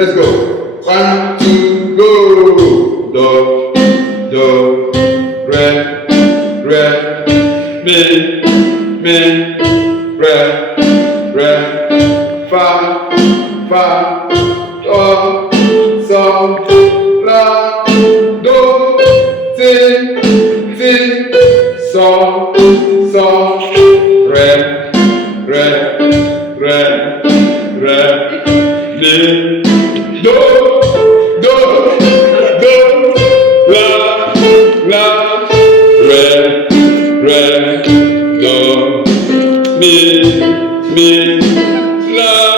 Let's go. 1, 2, go. Do, do, re, mi, re, fa, do, sol, la, do, si, sol, re, mi, do, la, re, do, mi, la.